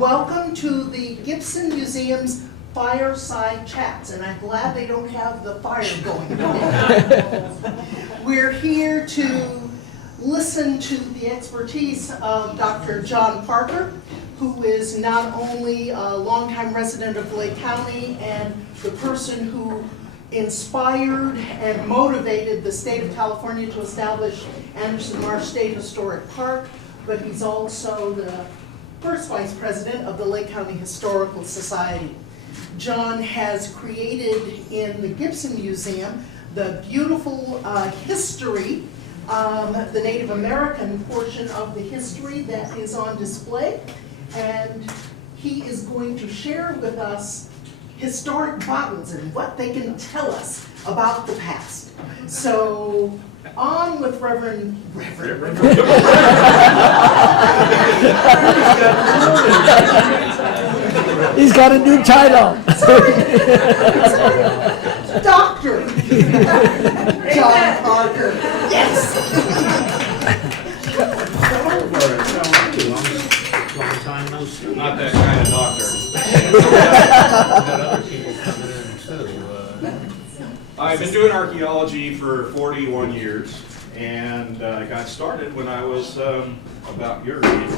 welcome to the Gibson Museum's Fireside Chats, and I'm glad they don't have the fire going. We're here to listen to the expertise of Dr. John Parker, who is not only a longtime resident of Lake County and the person who inspired and motivated the state of California to establish Anderson Marsh State Historic Park, but he's also the first vice president of the Lake County Historical Society. John has created in the Gibson Museum the beautiful history, the Native American portion of the history that is on display, and he is going to share with us historic bottles and what they can tell us about the past. So, on with Reverend. He's got a new title. Dr. John Parker. Yes. Not that kind of doctor. Had other people coming in too. I've been doing archaeology for 41 years, and I got started when I was about your age.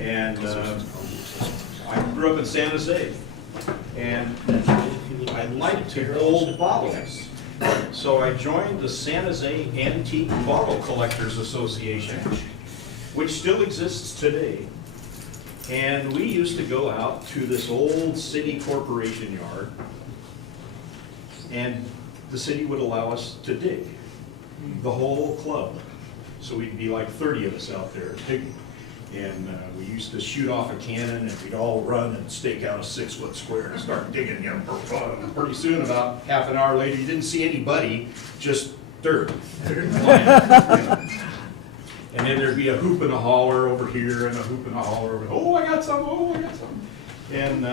And I grew up in San Jose, and I liked old bottles. So I joined the San Jose Antique Bottle Collectors Association, which still exists today. And we used to go out to this old city corporation yard, and the city would allow us to dig, the whole club. So we'd be like 30 of us out there digging. And we used to shoot off a cannon, and we'd all run and stake out a 6-foot square and start digging. You know, pretty soon, about half an hour later, you didn't see anybody, just dirt. And then there'd be a hoop and a holler over here, and a hoop and a holler over. Oh, I got some! Oh, I got some! And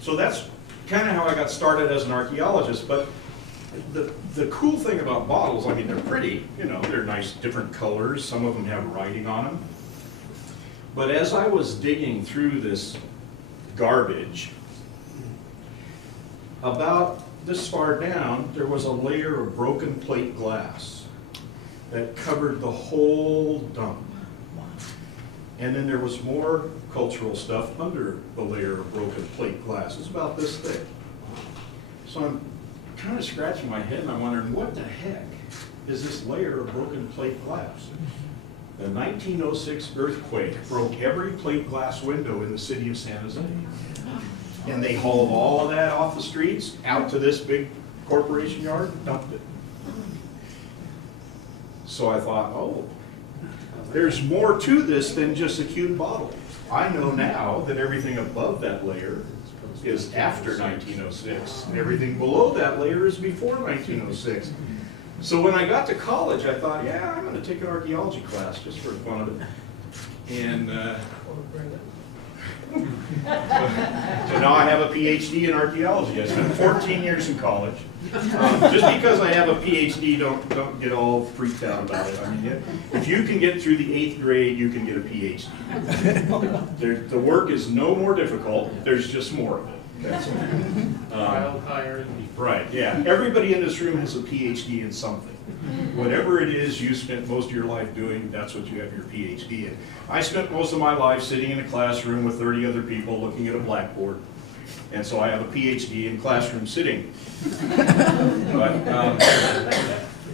so that's kind of how I got started as an archaeologist. But the cool thing about bottles, I mean, they're pretty. You know, they're nice, different colors. Some of them have writing on them. But as I was digging through this garbage, about this far down, there was a layer of broken plate glass that covered the whole dump. And then there was more cultural stuff under the layer of broken plate glass. It's about this thick. So I'm kind of scratching my head and I'm wondering, what the heck is this layer of broken plate glass? The 1906 earthquake broke every plate glass window in the city of San Jose. And they hauled all of that off the streets, out to this big corporation yard, and dumped it. So I thought, oh, there's more to this than just a cute bottle. I know now that everything above that layer is after 1906, and everything below that layer is before 1906. So when I got to college, I thought, yeah, I'm going to take an archaeology class just for the fun of it. And so now I have a PhD in archaeology. I spent 14 years in college. Just because I have a PhD, don't get all freaked out about it. I mean, if you can get through the 8th grade, you can get a PhD. The work is no more difficult. There's just more of it. That's all. Right, yeah. Everybody in this room has a PhD in something. Whatever it is you spent most of your life doing, that's what you have your PhD in. I spent most of my life sitting in a classroom with 30 other people looking at a blackboard. And so I have a PhD in classroom sitting.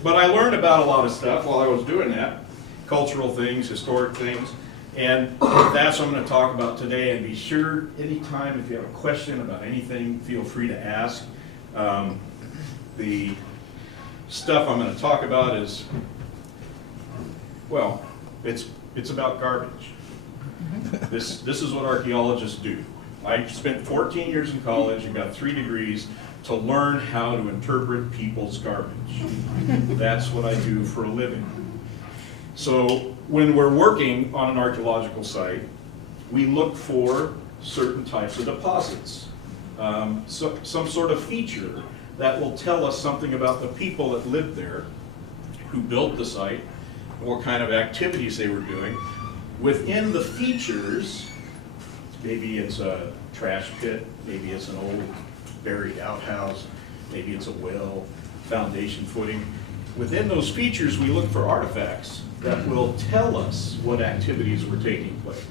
But I learned about a lot of stuff while I was doing that. Cultural things, historic things. And that's what I'm going to talk about today. And be sure, anytime if you have a question about anything, feel free to ask. The stuff I'm going to talk about is, well, it's about garbage. This is what archaeologists do. I spent 14 years in college and got 3 degrees to learn how to interpret people's garbage. That's what I do for a living. So when we're working on an archaeological site, we look for certain types of deposits, some sort of feature that will tell us something about the people that lived there, who built the site, what kind of activities they were doing. Within the features, maybe it's a trash pit, maybe it's an old buried outhouse, maybe it's a well, foundation footing. Within those features, we look for artifacts that will tell us what activities were taking place.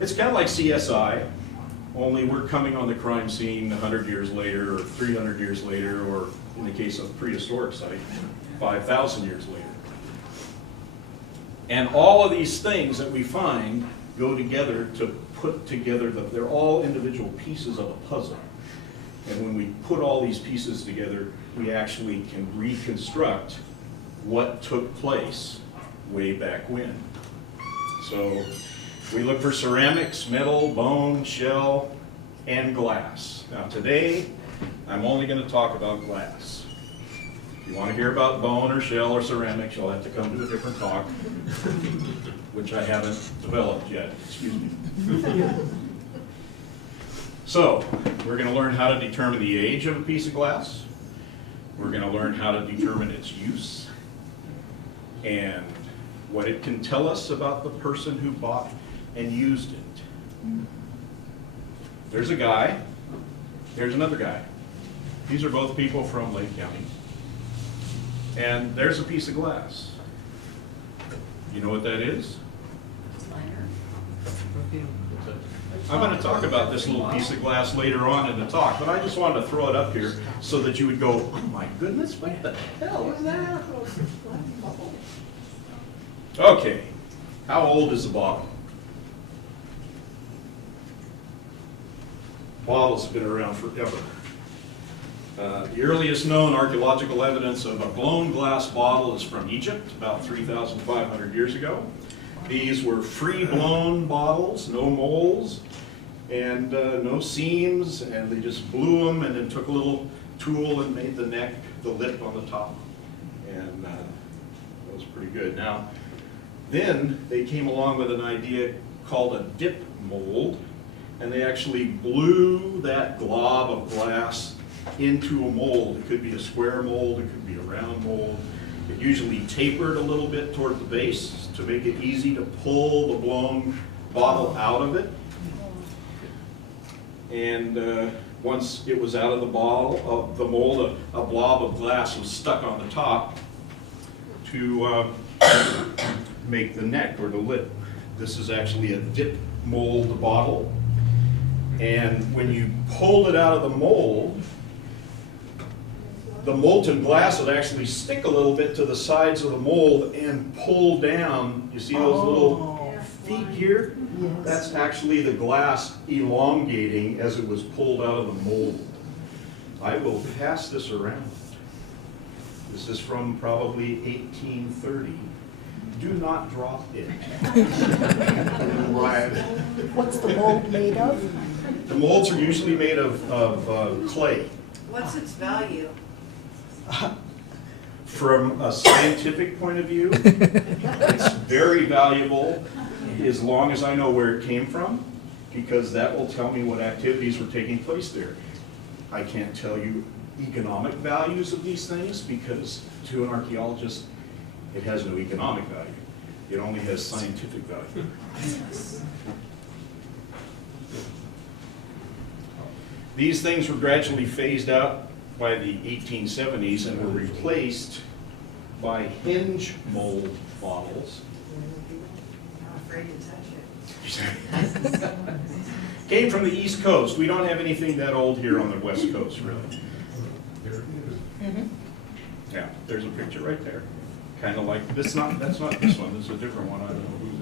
It's kind of like CSI, only we're coming on the crime scene 100 years later, or 300 years later, or in the case of prehistoric site, 5,000 years later. And all of these things that we find go together to put together, they're all individual pieces of a puzzle. And when we put all these pieces together, we actually can reconstruct what took place way back when. So we look for ceramics, metal, bone, shell, and glass. Now today, I'm only going to talk about glass. If you want to hear about bone or shell or ceramics, you'll have to come to a different talk, which I haven't developed yet, excuse me. So, we're going to learn how to determine the age of a piece of glass. We're going to learn how to determine its use and what it can tell us about the person who bought and used it. There's a guy, there's another guy. These are both people from Lake County. And there's a piece of glass. You know what that is? I'm going to talk about this little piece of glass later on in the talk, but I just wanted to throw it up here so that you would go, oh my goodness, what the hell is that? Okay, how old is the bottle? Bottles have been around forever. The earliest known archaeological evidence of a blown glass bottle is from Egypt, about 3,500 years ago. These were free-blown bottles, no molds, and no seams, and they just blew them and then took a little tool and made the neck, the lip on the top, and that was pretty good. Now, then they came along with an idea called a dip mold, and they actually blew that glob of glass into a mold. It could be a square mold, it could be a round mold. It usually tapered a little bit toward the base to make it easy to pull the blown bottle out of it. And once it was out of the bottle, the mold, a blob of glass was stuck on the top to make the neck or the lip. This is actually a dip mold bottle. And when you pulled it out of the mold, the molten glass would actually stick a little bit to the sides of the mold and pull down. You see those little feet here? Yes. That's actually the glass elongating as it was pulled out of the mold. I will pass this around. This is from probably 1830. Do not drop it. What's the mold made of? The molds are usually made of clay. What's its value? From a scientific point of view, it's very valuable as long as I know where it came from, because that will tell me what activities were taking place there. I can't tell you economic values of these things because to an archaeologist, it has no economic value. It only has scientific value. These things were gradually phased out by the 1870s and were replaced by hinge mold bottles. I'm afraid to touch it. Came from the East Coast. We don't have anything that old here on the West Coast, really. Yeah, there's a picture right there. Kind of like, that's not this one, this is a different one, I don't know who's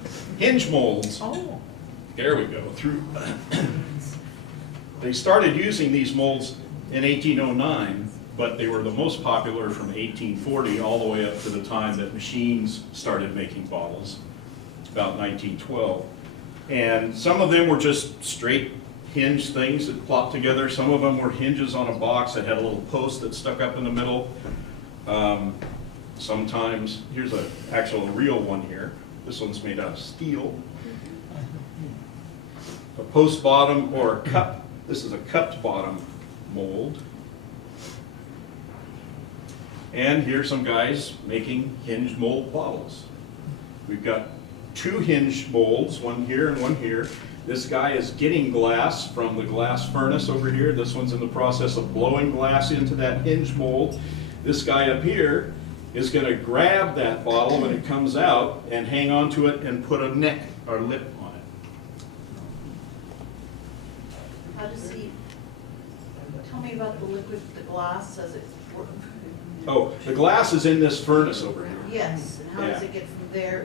it. Hinge molds. Oh. There we go. They started using these molds in 1809, but they were the most popular from 1840 all the way up to the time that machines started making bottles, about 1912. And some of them were just straight hinge things that plopped together. Some of them were hinges on a box that had a little post that stuck up in the middle. Sometimes, here's an actual real one here. This one's made out of steel. A post bottom or a cup. This is a cupped bottom mold. And here's some guys making hinged mold bottles. We've got two hinge molds, one here and one here. This guy is getting glass from the glass furnace over here. This one's in the process of blowing glass into that hinge mold. This guy up here is going to grab that bottle when it comes out and hang on to it and put a neck or lip on it. How does he, tell me about the liquid, the glass, does it work? Oh, the glass is in this furnace over here. Yes, and how does Yeah. it get from there?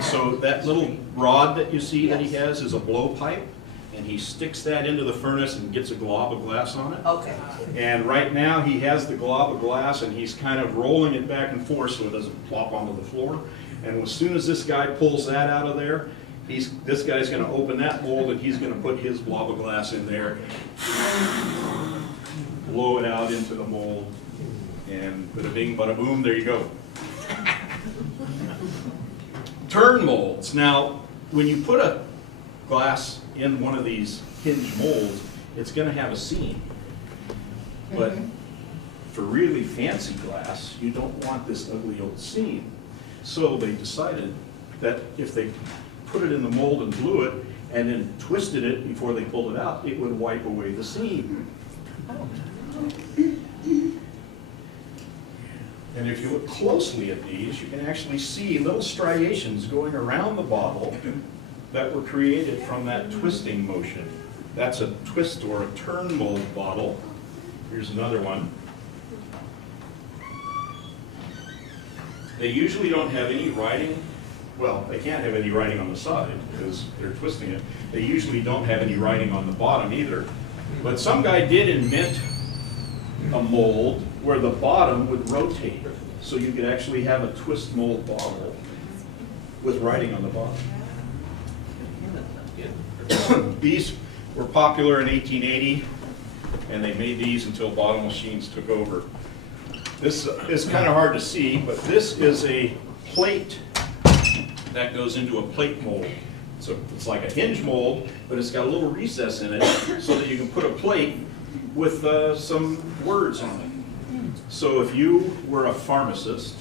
So that little rod that you see that he has is a blowpipe, and he sticks that into the furnace and gets a glob of glass on it. Okay. And right now, he has the glob of glass, and he's kind of rolling it back and forth so it doesn't plop onto the floor. And as soon as this guy pulls that out of there, this guy's gonna open that mold, and he's gonna put his blob of glass in there, blow it out into the mold, and bada bing, bada boom, there you go. Turn molds. Now, when you put a glass in one of these hinge molds, it's going to have a seam. But for really fancy glass, you don't want this ugly old seam. So they decided that if they put it in the mold and blew it, and then twisted it before they pulled it out, it would wipe away the seam. And if you look closely at these, you can actually see little striations going around the bottle that were created from that twisting motion. That's a twist or a turn mold bottle. Here's another one. They usually don't have any writing. Well, they can't have any writing on the side because they're twisting it. They usually don't have any writing on the bottom either. But some guy did invent a mold where the bottom would rotate. So you could actually have a twist mold bottle with writing on the bottom. These were popular in 1880, and they made these until bottle machines took over. This is kind of hard to see, but this is a plate that goes into a plate mold. So it's like a hinge mold, but it's got a little recess in it so that you can put a plate with some words on it. So if you were a pharmacist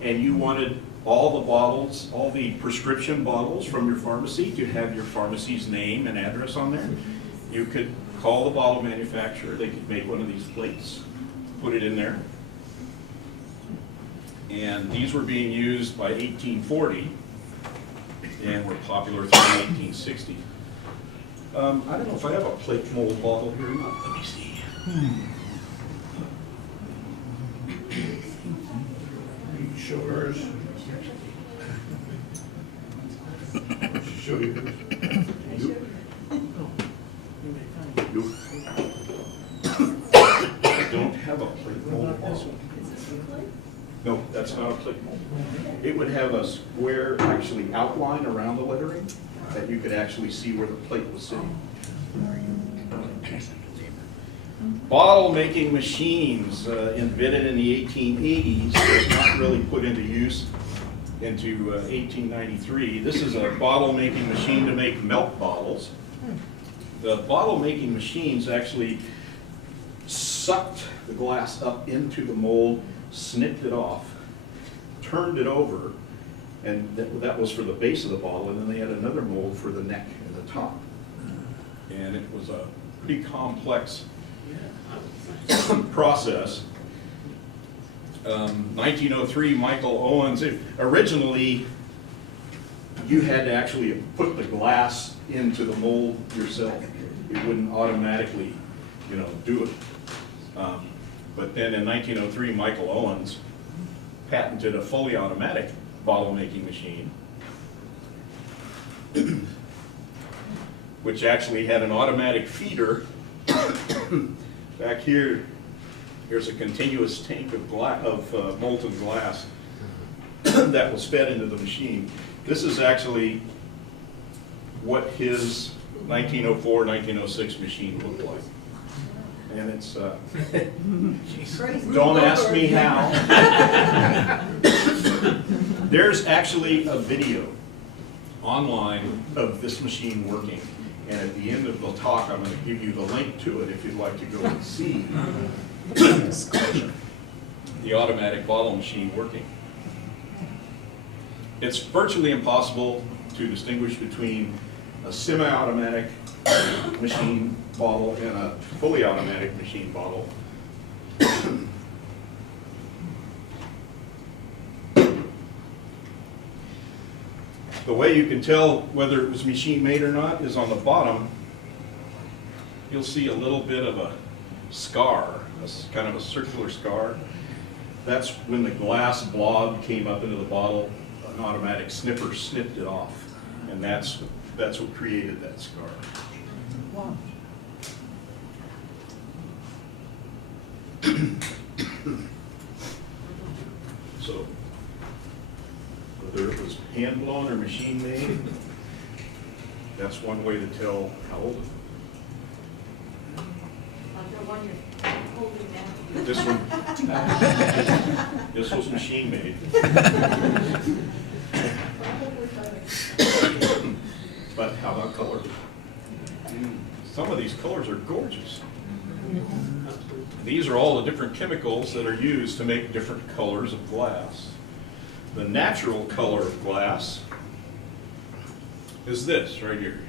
and you wanted all the bottles, all the prescription bottles from your pharmacy to have your pharmacy's name and address on there, you could call the bottle manufacturer. They could make one of these plates, put it in there. And these were being used by 1840 and were popular through 1860. I don't know if I have a plate mold bottle here or not. Let me see. Show hers. Show you. You. I don't have a plate mold bottle. No, that's not a plate mold. It would have a square, actually, outline around the lettering that you could actually see where the plate was sitting. Bottle making machines invented in the 1880s, but not really put into use into 1893. This is a bottle making machine to make milk bottles. The bottle making machines actually sucked the glass up into the mold, snipped it off, turned it over, and that was for the base of the bottle, and then they had another mold for the neck and the top. And it was a pretty complex process. 1903, Michael Owens, originally you had to actually put the glass into the mold yourself. It wouldn't automatically, do it. But then in 1903, Michael Owens patented a fully automatic bottle making machine, which actually had an automatic feeder. Back here, here's a continuous tank of molten glass that was fed into the machine. This is actually what his 1904, 1906 machine looked like. And it's, don't ask me how. There's actually a video online of this machine working. And at the end of the talk, I'm going to give you the link to it if you'd like to go and see the automatic bottle machine working. It's virtually impossible to distinguish between a semi-automatic machine bottle and a fully automatic machine bottle. The way you can tell whether it was machine made or not is on the bottom. You'll see a little bit of a scar, kind of a circular scar. That's when the glass blob came up into the bottle. An automatic snipper snipped it off, and that's what created that scar. Wow. So, whether it was hand blown or machine made, that's one way to tell how old it is. Like the one you're holding now. This one, this was machine made. But how about color? Some of these colors are gorgeous. These are all the different chemicals that are used to make different colors of glass. The natural color of glass is this right here.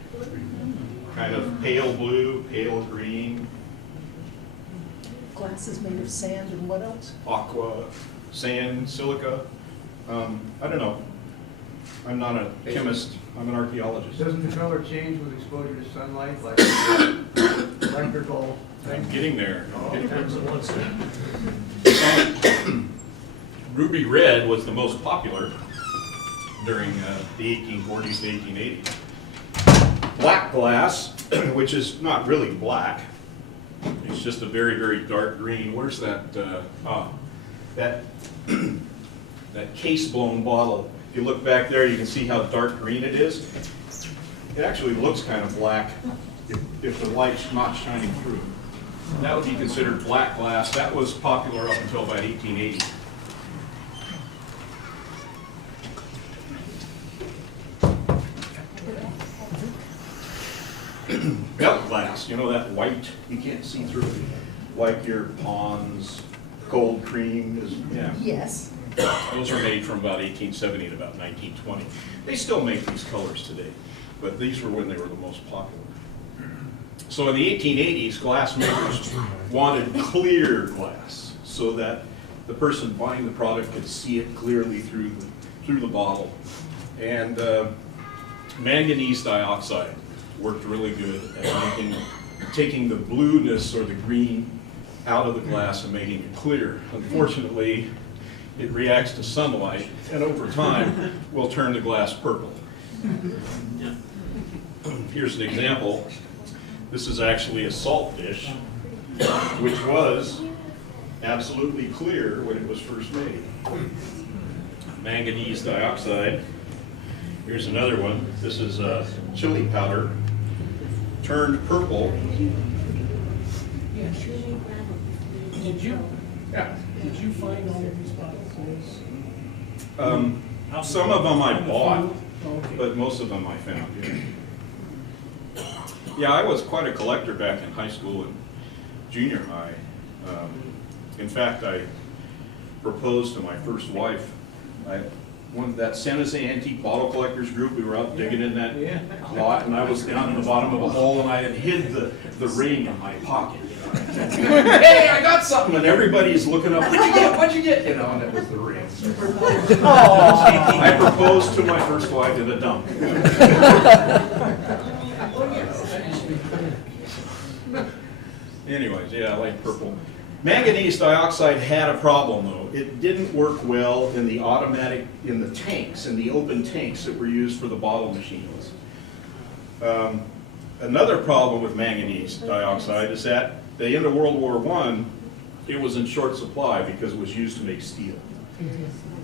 Kind of pale blue, pale green, Glass is made of sand and what else? aqua, sand, silica. I don't know. I'm not a chemist, I'm an archaeologist. Doesn't the color change with exposure to sunlight, like electrical I'm thing? getting there. Ruby red was the most popular during the 1840s to 1880s. Black glass, which is not really black, it's just a very, very dark green. Where's that, that case-blown bottle? If you look back there, you can see how dark green it is. It actually looks kind of black if the light's not shining through. That would be considered black glass. That was popular up until about 1880. Belt glass, you know that white, you can't see through it. Like your Pond's, Gold Cream is, yeah. Yes. Those are made from about 1870 to about 1920. They still make these colors today, but these were when they were the most popular. So in the 1880s, glass makers wanted clear glass so that the person buying the product could see it clearly through the bottle. And manganese dioxide worked really good at taking the blueness or the green out of the glass and making it clear. Unfortunately, it reacts to sunlight, and over time, will turn the glass purple. Here's an example. This is actually a salt dish, which was absolutely clear when it was first made. Manganese dioxide. Here's another one. This is chili powder, turned purple. Did you find all of these bottles? Some of them I bought, Okay. but most of them I found. Yeah, I was quite a collector back in high school and junior high. In fact, I proposed to my first wife. That San Jose Antique Bottle Collectors group, we were out digging in that lot, and I was down in the bottom of a hole, and I had hid the ring in my pocket. Hey, I got something, and everybody's looking up. What'd you get? What'd you get? You know, and it was the ring. I proposed to my first wife in a dump. Anyways, yeah, I like purple. Manganese dioxide had a problem though. It didn't work well in the automatic, in the tanks, in the open tanks that were used for the bottle machines. Another problem with manganese dioxide is that at the end of World War I, it was in short supply because it was used to make steel.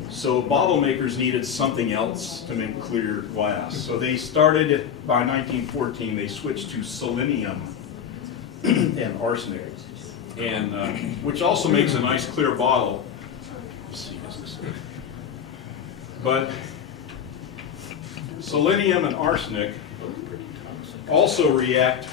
So bottle makers needed something else to make clear glass. So they started, by 1914, they switched to selenium and arsenic, and which also makes a nice clear bottle. Let's see, but selenium and arsenic also react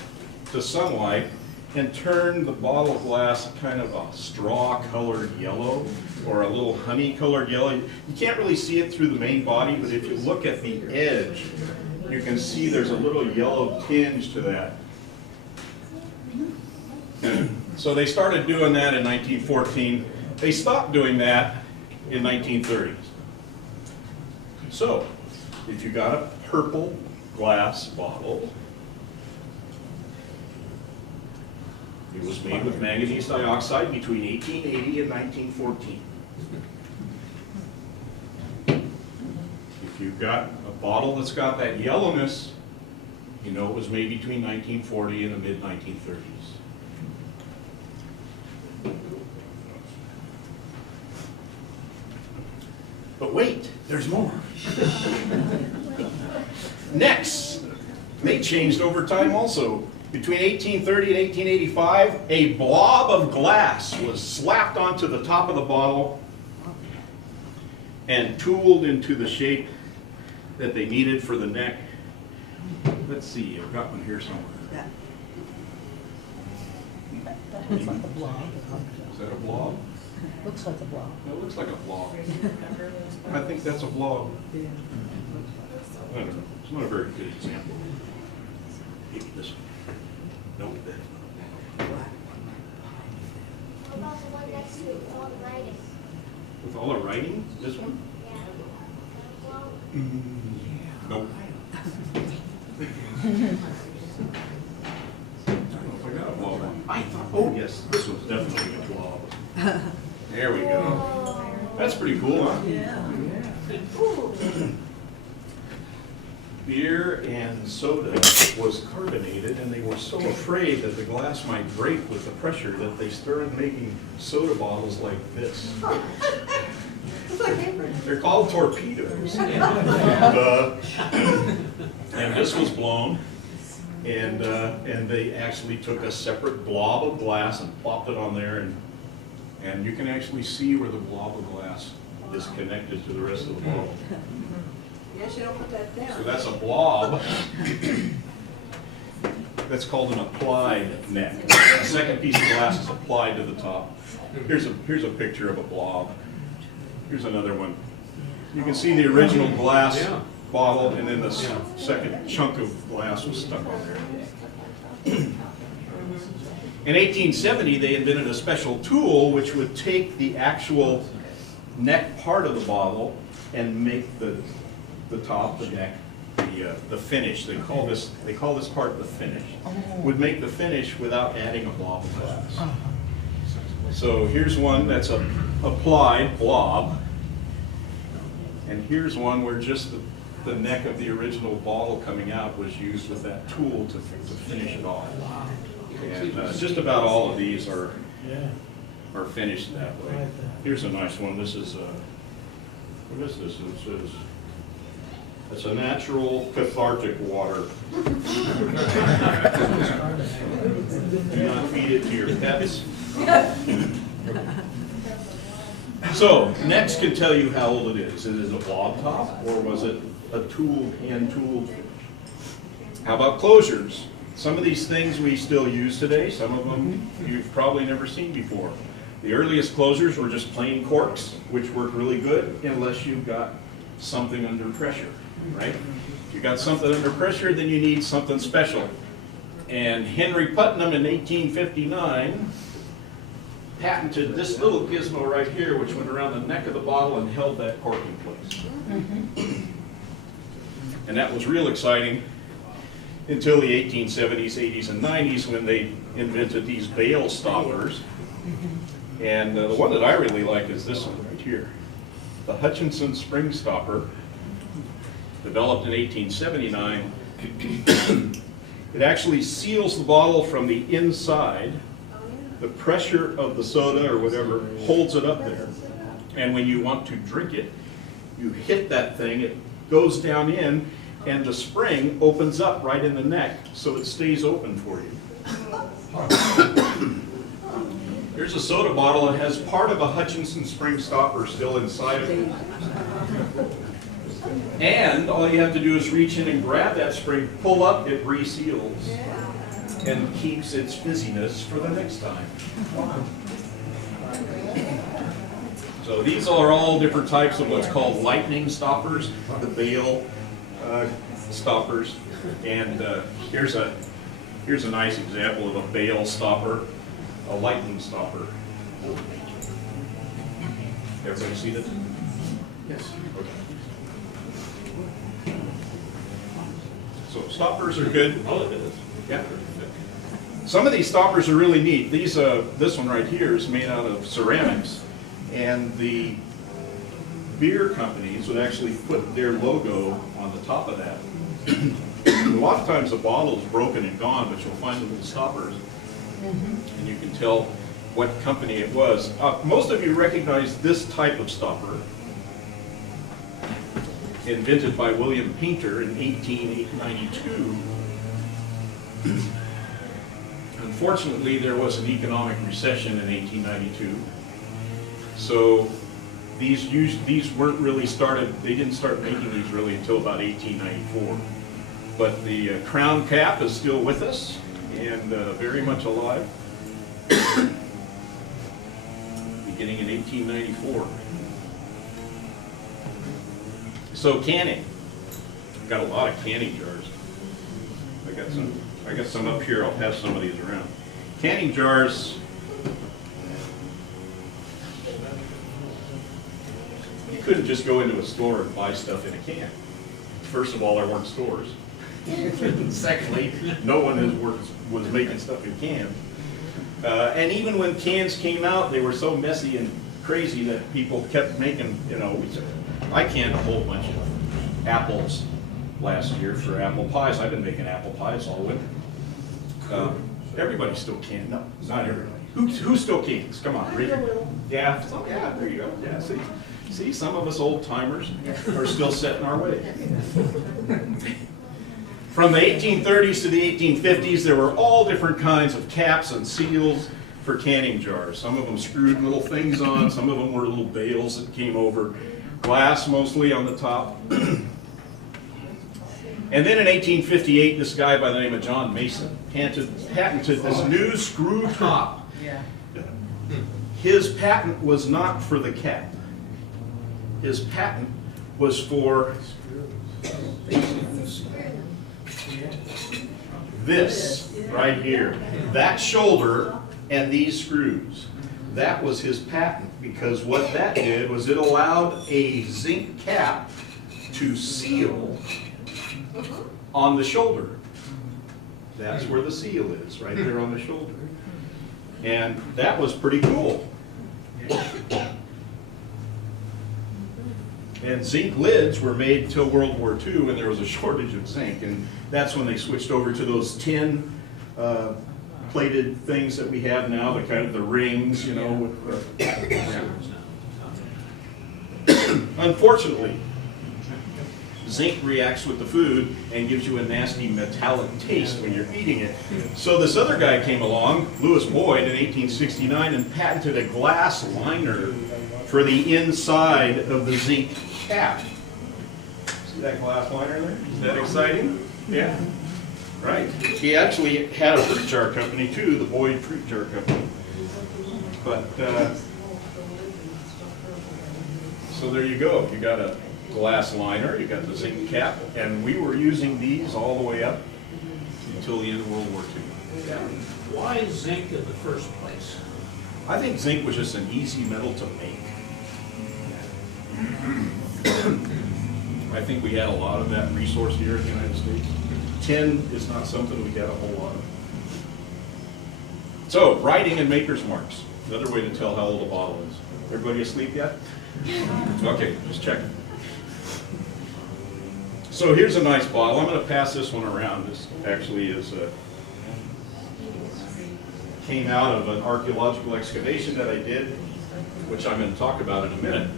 to sunlight and turn the bottle glass kind of a straw-colored yellow or a little honey-colored yellow. You can't really see it through the main body, but if you look at the edge, you can see there's a little yellow tinge to that. So they started doing that in 1914. They stopped doing that in 1930s. So, if you got a purple glass bottle, it was made with manganese dioxide between 1880 and 1914. If you've got a bottle that's got that yellowness, you know it was made between 1940 and the mid-1930s. But wait, there's more. Next, they changed over time also. Between 1830 and 1885, a blob of glass was slapped onto the top of the bottle and tooled into the shape that they needed for the neck. Let's see, I've got one here somewhere. Looks like a blob. Is that a blob? Looks like a blob. It looks like a blob. I think that's a blob. I don't know. It's not a very good example. Maybe this one. Nope. What about the one next to it with all the writing? With all the writing? This one? Yeah. Well, Nope. I don't know if I got a blob. I thought, oh yes, this one's definitely a blob. There we go. That's pretty cool, huh? Beer and soda was carbonated, and they were so afraid that the glass might break with the pressure that they started making soda bottles like this. They're called torpedoes. And this was blown, and they actually took a separate blob of glass and plopped it on there, and you can actually see where the blob of glass is connected to the rest of the bottle. Yes, you don't put that down. So that's a blob. That's called an applied neck. The second piece of glass is applied to the top. Here's a picture of a blob. Here's another one. You can see the original glass bottle, and then the second chunk of glass was stuck on there. In 1870, they invented a special tool which would take the actual neck part of the bottle and make the top, the neck, the finish. They call this part the finish. Would make the finish without adding a blob of glass. So here's one that's a applied blob, and here's one where just the neck of the original bottle coming out was used with that tool to finish it off. And just about all of these are finished that way. Here's a nice one. This is what is this? It says it's a natural cathartic water. Do not feed it to your pets. So next can tell you how old it is. Is it a blob top, or was it a hand tooled? How about closures? Some of these things we still use today. Some of them you've probably never seen before. The earliest closures were just plain corks, which worked really good unless you've got something under pressure, right? If you got something under pressure, then you need something special. And Henry Putnam in 1859 patented this little gizmo right here, which went around the neck of the bottle and held that cork in place. And that was real exciting until the 1870s, 80s, and 90s when they invented these bail stoppers. And the one that I really like is this one right here. The Hutchinson Springs stopper, developed in 1879. It actually seals the bottle from the inside. The pressure of the soda or whatever holds it up there. And when you want to drink it, you hit that thing, it goes down in, and the spring opens up right in the neck, so it stays open for you. Here's a soda bottle that has part of a Hutchinson Springs stopper still inside of it. And all you have to do is reach in and grab that spring, pull up, it reseals. and keeps its fizziness for the next time. So these are all different types of what's called lightning stoppers, the bale stoppers. And here's a nice example of a bale stopper, a lightning stopper. Everybody see this? Yes. Okay. So stoppers are good. Oh, it is. Yeah. Some of these stoppers are really neat. These, this one right here is made out of ceramics, and the beer companies would actually put their logo on the top of that. A lot of times the bottle is broken and gone, but you'll find the little stoppers, and you can tell what company it was. Most of you recognize this type of stopper, invented by William Painter in 1892. Unfortunately, there was an economic recession in 1892, so these weren't really started. They didn't start making these really until about 1894. But the crown cap is still with us and very much alive, beginning in 1894. So canning. I've got a lot of canning jars. I got some up here. I'll pass some of these around. Canning jars. You couldn't just go into a store and buy stuff in a can. First of all, there weren't stores. Secondly, no one was making stuff in cans. And even when cans came out, they were so messy and crazy that people kept making, you know, I canned a whole bunch of apples last year for apple pies. I've been making apple pies all winter. Everybody still can. No, not everybody. Who still cans? Come on, read it. Yeah, so, yeah, there you go. Yeah, see, some of us old timers are still set in our ways. From the 1830s to the 1850s, there were all different kinds of caps and seals for canning jars. Some of them screwed little things on, some of them were little bales that came over, glass mostly on the top. And then in 1858, this guy by the name of John Mason patented this new screw top. His patent was not for the cap. His patent was for this right here, that shoulder and these screws. That was his patent, because what that did was it allowed a zinc cap to seal on the shoulder. That's where the seal is, right there on the shoulder. And that was pretty cool. And zinc lids were made until World War II, and there was a shortage of zinc, and that's when they switched over to those tin plated things that we have now, the kind of the rings, you know. With Unfortunately, zinc reacts with the food and gives you a nasty metallic taste when you're eating it. So this other guy came along, Lewis Boyd, in 1869, and patented a glass liner for the inside of the zinc cap. See that glass liner there? Is that exciting? Yeah. Right. He actually had a fruit jar company too, the Boyd Fruit Jar Company. But, so there you go. You got a glass liner, you got the zinc cap, and we were using these all the way up until the end of World War II. Yeah. Why zinc in the first place? I think zinc was just an easy metal to make. I think we had a lot of that resource here in the United States. Tin is not something we had a whole lot of. So, writing and maker's marks. Another way to tell how old a bottle is. Everybody asleep yet? Okay, just checking. So here's a nice bottle. I'm going to pass this one around. This actually is came out of an archaeological excavation that I did, which I'm going to talk about in a minute.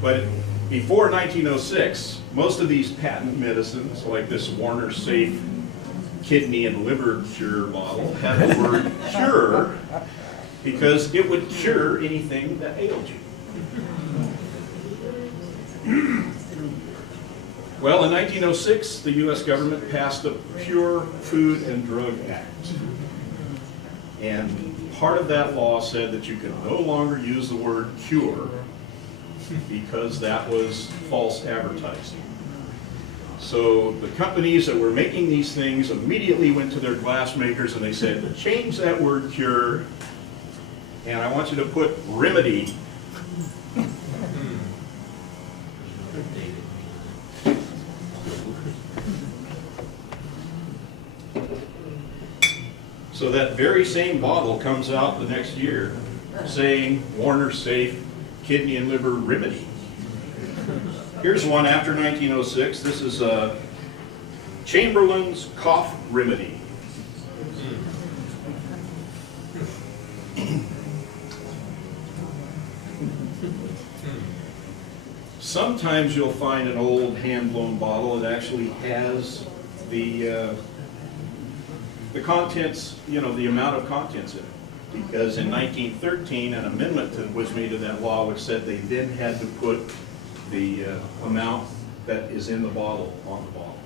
But before 1906, most of these patent medicines, like this Warner Safe kidney and liver cure bottle, had the word cure because it would cure anything that ailed you. Well, in 1906, the US government passed the Pure Food and Drug Act. And part of that law said that you could no longer use the word cure because that was false advertising. So the companies that were making these things immediately went to their glass makers and they said, change that word cure, and I want you to put remedy. So that very same bottle comes out the next year saying Warner Safe Kidney and Liver Remedy. Here's one after 1906. This is Chamberlain's Cough Remedy. Sometimes you'll find an old hand-blown bottle that actually has the contents, you know, the amount of contents in it. Because in 1913, an amendment was made to that law which said they then had to put the amount that is in the bottle on the bottle.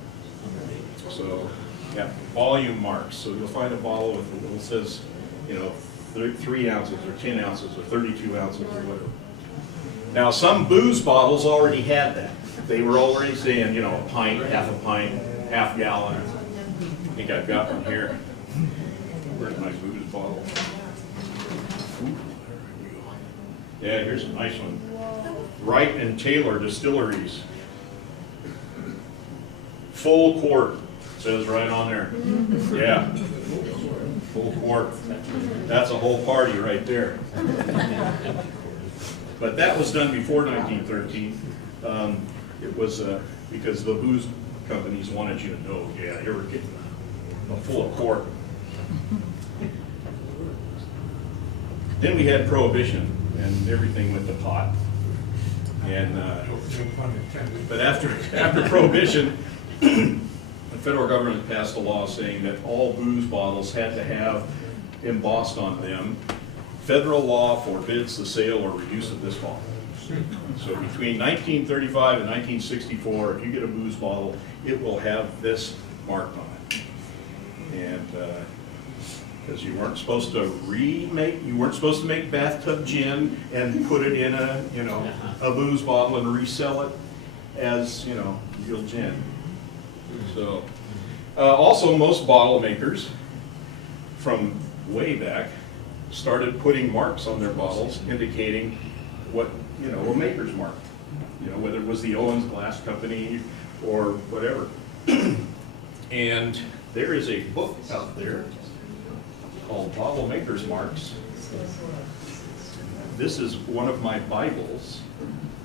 So, yeah, volume marks. So you'll find a bottle with a little, says, you know, 3 ounces or 10 ounces or 32 ounces or whatever. Now, some booze bottles already had that. They were already saying, you know, a pint, half gallon. I think I've got one here. Where's my booze bottle? Yeah, here's a nice one. Wright and Taylor Distilleries. Full quart, says right on there. Yeah, full quart. That's a whole party right there. But that was done before 1913. It was because the booze companies wanted you to know, yeah, you were getting a full quart. Then we had Prohibition, and everything went to pot. And but after Prohibition, the federal government passed a law saying that all booze bottles had to have embossed on them, federal law forbids the sale or use of this bottle. So between 1935 and 1964, if you get a booze bottle, it will have this marked on it. And because you weren't supposed to make bathtub gin and put it in a, you know, a booze bottle and resell it as, you know, real gin. So, also most bottle makers from way back started putting marks on their bottles indicating what, you know, a maker's mark. You know, whether it was the Owens Glass Company or whatever. And there is a book out there called Bottle Maker's Marks. This is one of my Bibles.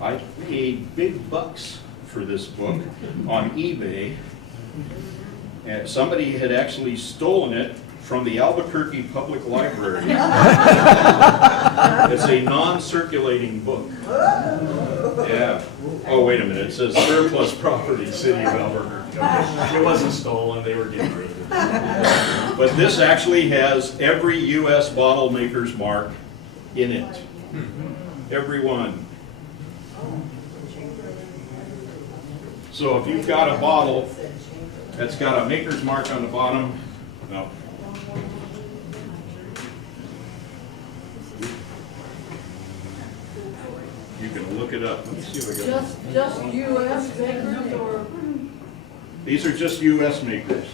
I paid big bucks for this book on eBay. And somebody had actually stolen it from the Albuquerque Public Library. It's a non-circulating book. Yeah. Oh, wait a minute. It says surplus property, City of Albuquerque. It wasn't stolen. They were getting rid of it. But this actually has every U.S. bottle maker's mark in it. Every one. So if you've got a bottle that's got a maker's mark on the bottom, no. You can look it up. Let me see if I got it. Just U.S. makers or? These are just U.S. makers.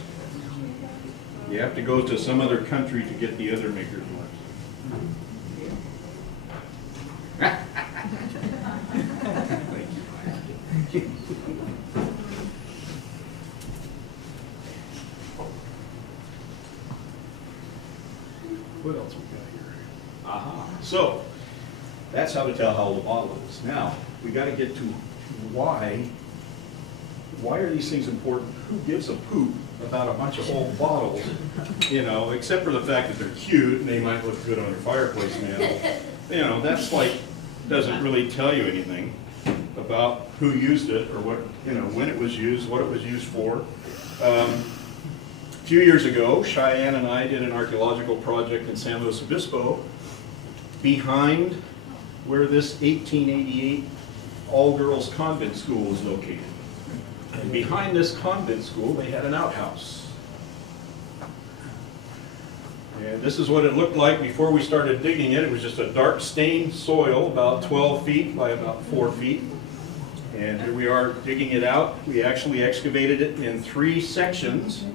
You have to go to some other country to get the other makers' marks. Thank you. What else we got here? Aha. So, that's how to tell how old a bottle is. Now, we got to get to why are these things important? Who gives a poop about a bunch of old bottles, you know, except for the fact that they're cute and they might look good on your fireplace mantle. You know, that's like, doesn't really tell you anything about who used it or what, you know, when it was used, what it was used for. A few years ago, Cheyenne and I did an archaeological project in San Luis Obispo behind where this 1888 all-girls convent school is located. And behind this convent school, they had an outhouse. And this is what it looked like before we started digging it. It was just a dark stained soil, about 12 feet by about 4 feet. And here we are digging it out. We actually excavated it in 3 sections.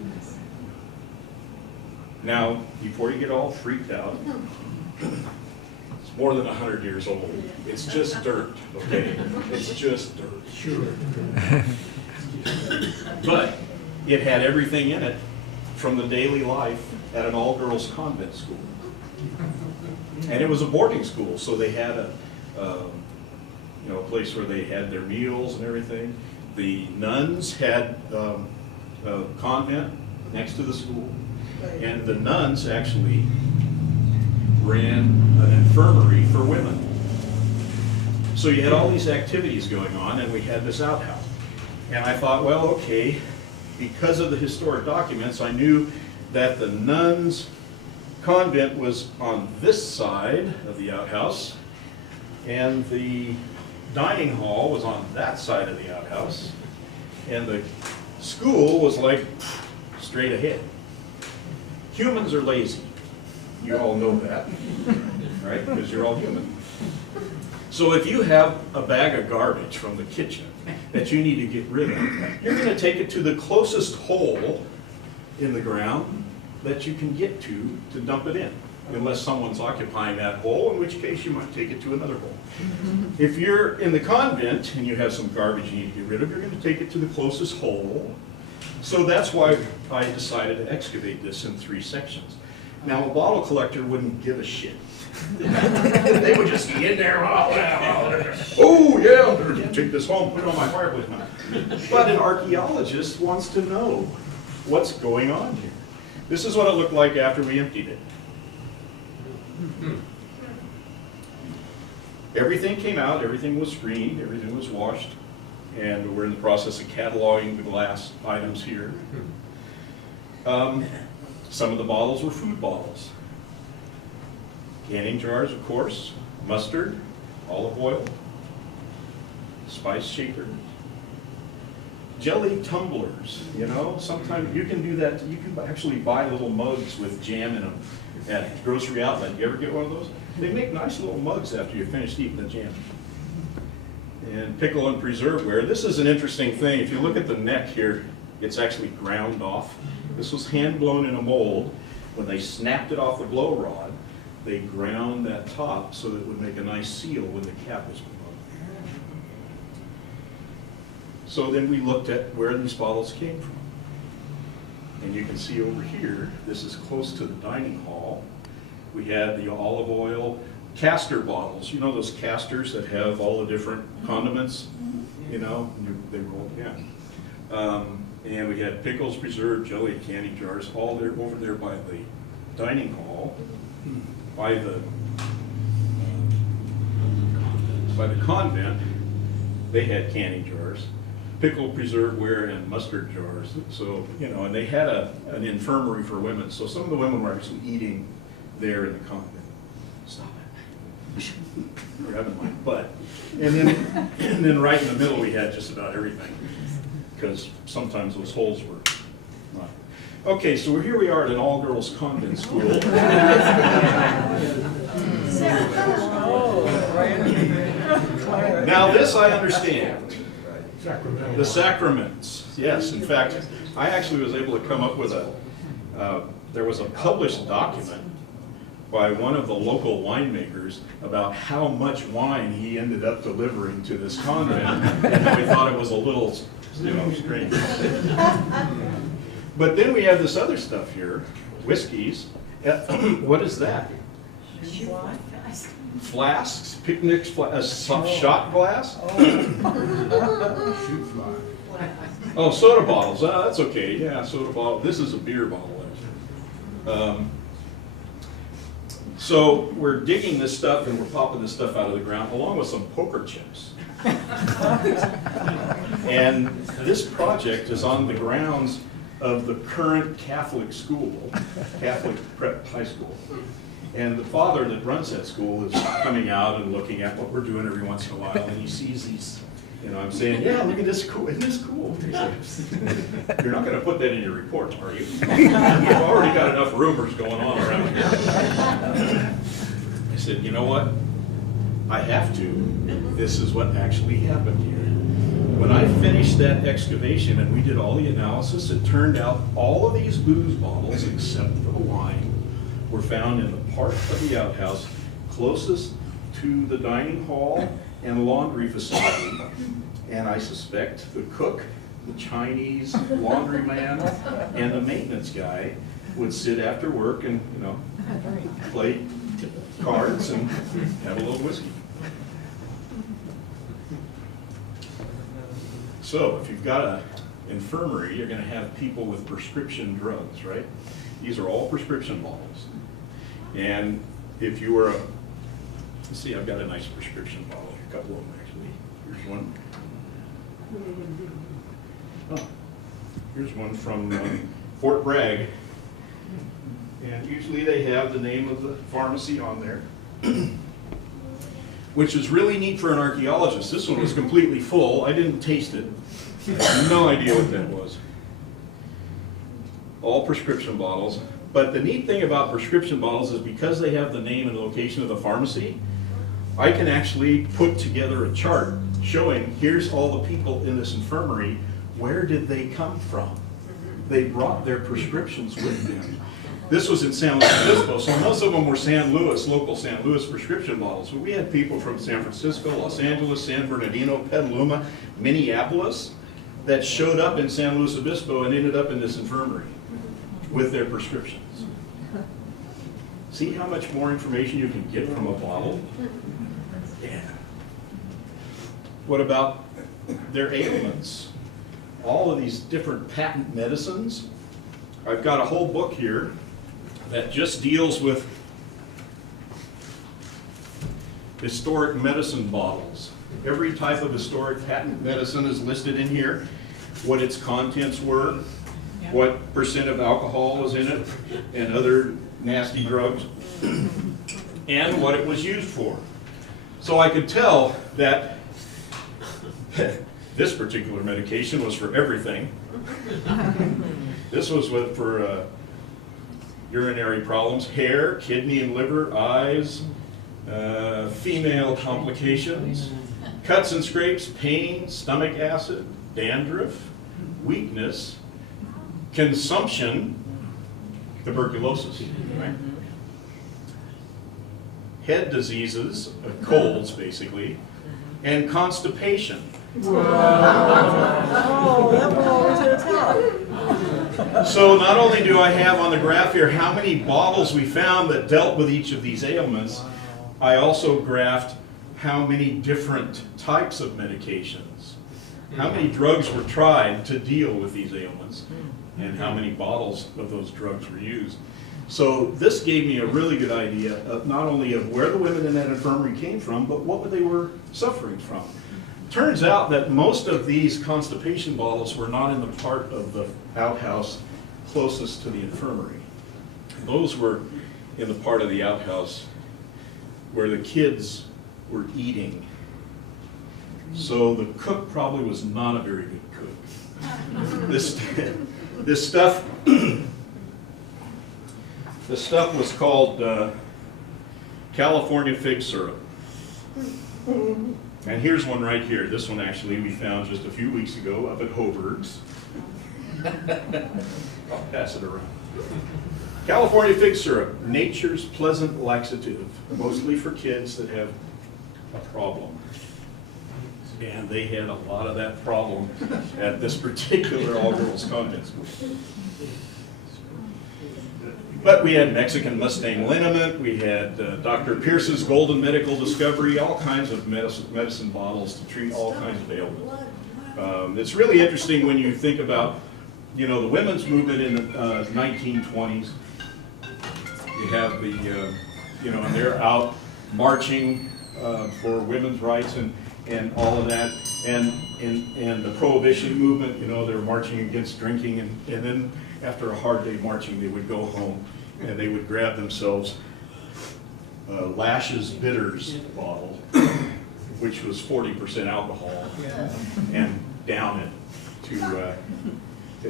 Now, before you get all freaked out, it's more than 100 years old. It's just dirt, okay? It's just dirt. Sure. But it had everything in it from the daily life at an all-girls convent school. And it was a boarding school, so they had a place where they had their meals and everything. The nuns had a convent next to the school, and the nuns actually ran an infirmary for women. So you had all these activities going on, and we had this outhouse. And I thought, well, okay, because of the historic documents, I knew that the nuns' convent was on this side of the outhouse, and the dining hall was on that side of the outhouse, and the school was like straight ahead. Humans are lazy. You all know that, right? Because you're all human. So if you have a bag of garbage from the kitchen that you need to get rid of, you're going to take it to the closest hole in the ground that you can get to dump it in, unless someone's occupying that hole, in which case you might take it to another hole. If you're in the convent and you have some garbage you need to get rid of, you're going to take it to the closest hole. So that's why I decided to excavate this in 3 sections. Now, a bottle collector wouldn't give a shit. They would just be in there, oh yeah, take this home, put it on my fireplace now. But an archaeologist wants to know what's going on here. This is what it looked like after we emptied it. Everything came out, everything was screened, everything was washed, and we're in the process of cataloging the glass items here. Some of the bottles were food bottles. Canning jars, of course, mustard, olive oil, spice shakers, jelly tumblers, you know, sometimes you can do that. You can actually buy little mugs with jam in them at grocery outlet. You ever get one of those? They make nice little mugs after you're finished eating the jam. And pickle and preserveware. This is an interesting thing. If you look at the neck here, it's actually ground off. This was hand blown in a mold. When they snapped it off the blow rod, they ground that top so that it would make a nice seal when the cap was put on. So then we looked at where these bottles came from. And you can see over here, this is close to the dining hall. We had the olive oil castor bottles. You know those casters that have all the different condiments? You know, they roll, yeah. And we had pickles, preserved, jelly, candy jars, all there over there by the dining hall, by the convent. They had candy jars, pickle, preserveware, and mustard jars. So, you know, and they had an infirmary for women. So some of the women were actually eating there in the convent. Stop it. You're having my butt. And then right in the middle we had just about everything, because sometimes those holes were not. Okay, so here we are at an all-girls convent school. Now this I understand. The sacraments. Yes, in fact, I actually was able to come up with there was a published document by one of the local winemakers about how much wine he ended up delivering to this convent, and we thought it was a little, you know, strange. But then we have this other stuff here, whiskeys. What is that? Flasks, picnic, shot glass? Oh, soda bottles. That's okay. Yeah, soda bottle. This is a beer bottle, actually. So we're digging this stuff and we're popping this stuff out of the ground along with some poker chips. And this project is on the grounds of the current Catholic school, Catholic prep high school. And the father that runs that school is coming out and looking at what we're doing every once in a while, and he sees these You know, I'm saying, yeah, look at this, cool, isn't this cool? He said, you're not gonna put that in your report, are you? You've already got enough rumors going on around here. I said, you know what? I have to. This is what actually happened here. When I finished that excavation and we did all the analysis, it turned out all of these booze bottles, except for the wine, were found in the part of the outhouse closest to the dining hall and laundry facility. And I suspect the cook, the Chinese laundryman, and the maintenance guy would sit after work and, you know, play cards and have a little whiskey. So if you've got an infirmary, you're going to have people with prescription drugs, right? These are all prescription bottles. And if you were a, let's see, I've got a nice prescription bottle, a couple of them actually. Here's one. Oh, here's one from Fort Bragg. And usually they have the name of the pharmacy on there, which is really neat for an archaeologist. This one was completely full. I didn't taste it. I have no idea what that was. All prescription bottles. But the neat thing about prescription bottles is because they have the name and location of the pharmacy, I can actually put together a chart showing here's all the people in this infirmary. Where did they come from? They brought their prescriptions with them. This was in San Luis Obispo, so most of them were San Luis, local San Luis prescription bottles. But we had people from San Francisco, Los Angeles, San Bernardino, Petaluma, Minneapolis that showed up in San Luis Obispo and ended up in this infirmary with their prescriptions. See how much more information you can get from a bottle? Yeah. What about their ailments? All of these different patent medicines. I've got a whole book here that just deals with historic medicine bottles. Every type of historic patent medicine is listed in here, what its contents were, what percent of alcohol was in it, and other nasty drugs, and what it was used for. So I could tell that this particular medication was for everything. This was for urinary problems, hair, kidney and liver, eyes, female complications, cuts and scrapes, pain, stomach acid, dandruff, weakness, consumption, tuberculosis, right? Head diseases, colds basically, and constipation. Oh, that belongs to the top. So not only do I have on the graph here how many bottles we found that dealt with each of these ailments, I also graphed how many different types of medications, how many drugs were tried to deal with these ailments, and how many bottles of those drugs were used. So this gave me a really good idea of not only of where the women in that infirmary came from, but what they were suffering from. Turns out that most of these constipation bottles were not in the part of the outhouse closest to the infirmary. Those were in the part of the outhouse where the kids were eating. So the cook probably was not a very good cook. This stuff was called California fig syrup. And here's one right here. This one actually we found just a few weeks ago up at Hoberg's. I'll pass it around. California fig syrup, nature's pleasant laxative, mostly for kids that have a problem. And they had a lot of that problem at this particular all-girls convent school. But we had Mexican Mustang liniment, we had Dr. Pierce's golden medical discovery, all kinds of medicine bottles to treat all kinds of ailments. It's really interesting when you think about, you know, the women's movement in the 1920s. You have the, you know, and they're out marching for women's rights and all of that, and the prohibition movement, you know, they're marching against drinking, and then after a hard day marching, they would go home and they would grab themselves Lash's Bitters bottle which was 40% alcohol, and down it to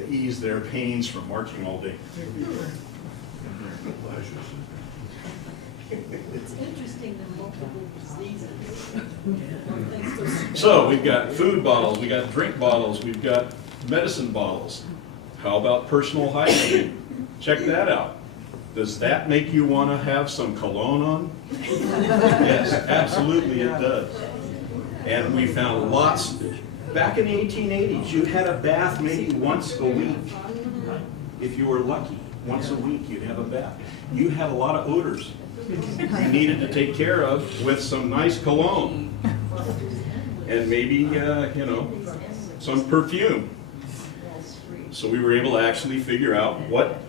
ease their pains from marching all day. It's interesting the multiple diseases. So we've got food bottles, we got drink bottles, we've got medicine bottles. How about personal hygiene? Check that out. Does that make you want to have some cologne on? Yes, absolutely it does. And we found lots. Back in the 1880s, you had a bath maybe once a week. If you were lucky, once a week you'd have a bath. You had a lot of odors you needed to take care of with some nice cologne. And maybe, you know, some perfume. So we were able to actually figure out what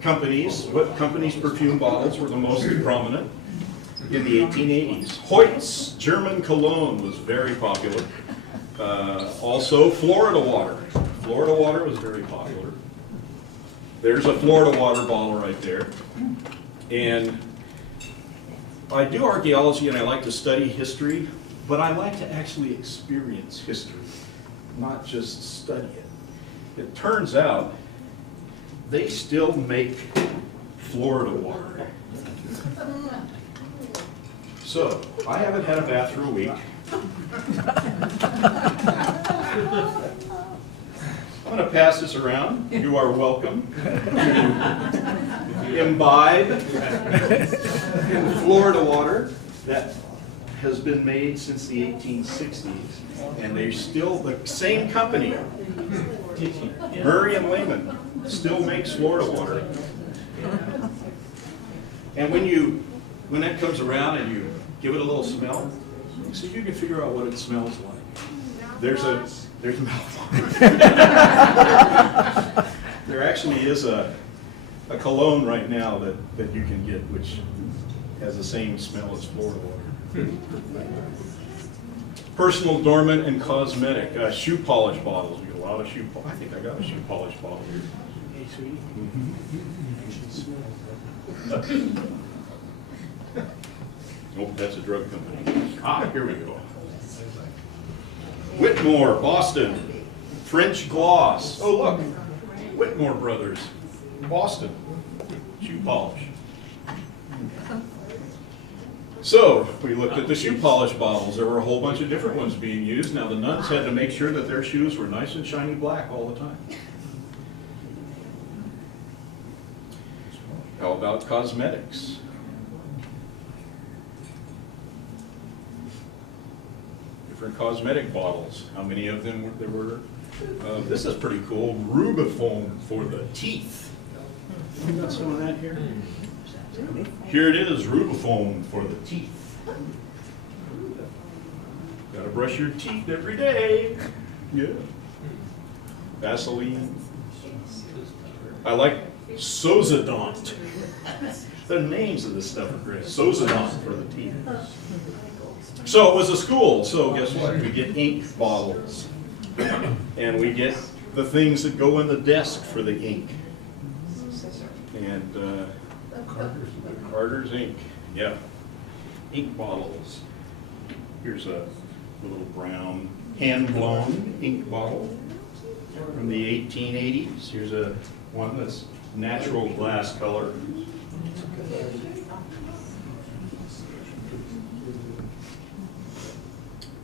companies' perfume bottles were the most prominent in the 1880s. Hoyt's German cologne was very popular. Also Florida water. Florida water was very popular. There's a Florida water bottle right there. And I do archaeology and I like to study history, but I like to actually experience history, not just study it. It turns out they still make Florida water. So, I haven't had a bath for a week. I'm going to pass this around. You are welcome to imbibe in Florida water that has been made since the 1860s. And they're still the same company, Murray and Lehman, still makes Florida water. And when that comes around and you give it a little smell, see if you can figure out what it smells like. There's mouthwash. There actually is a cologne right now that you can get which has the same smell as Florida water. Personal adornment and cosmetic. Shoe polish bottles. We get a lot of shoe polish. I think I got a shoe polish bottle here. Oh, that's a drug company. Here we go. Whitmore, Boston. French gloss. Oh, look. Whitmore Brothers, Boston. Shoe polish. So, we looked at the shoe polish bottles. There were a whole bunch of different ones being used. Now, the nuns had to make sure that their shoes were nice and shiny black all the time. How about cosmetics? Different cosmetic bottles. How many of them there were? This is pretty cool. Rubifoam for the teeth. You got some of that here? Here it is, Rubifoam for the teeth. Gotta brush your teeth every day. Yeah. Vaseline. I like Sozodont. The names of this stuff are great. Sozodont for the teeth. So it was a school, so guess what? We get ink bottles. And we get the things that go in the desk for the ink. And Carter's ink, yeah. Ink bottles. Here's a little brown hand-blown ink bottle from the 1880s. Here's one that's natural glass color.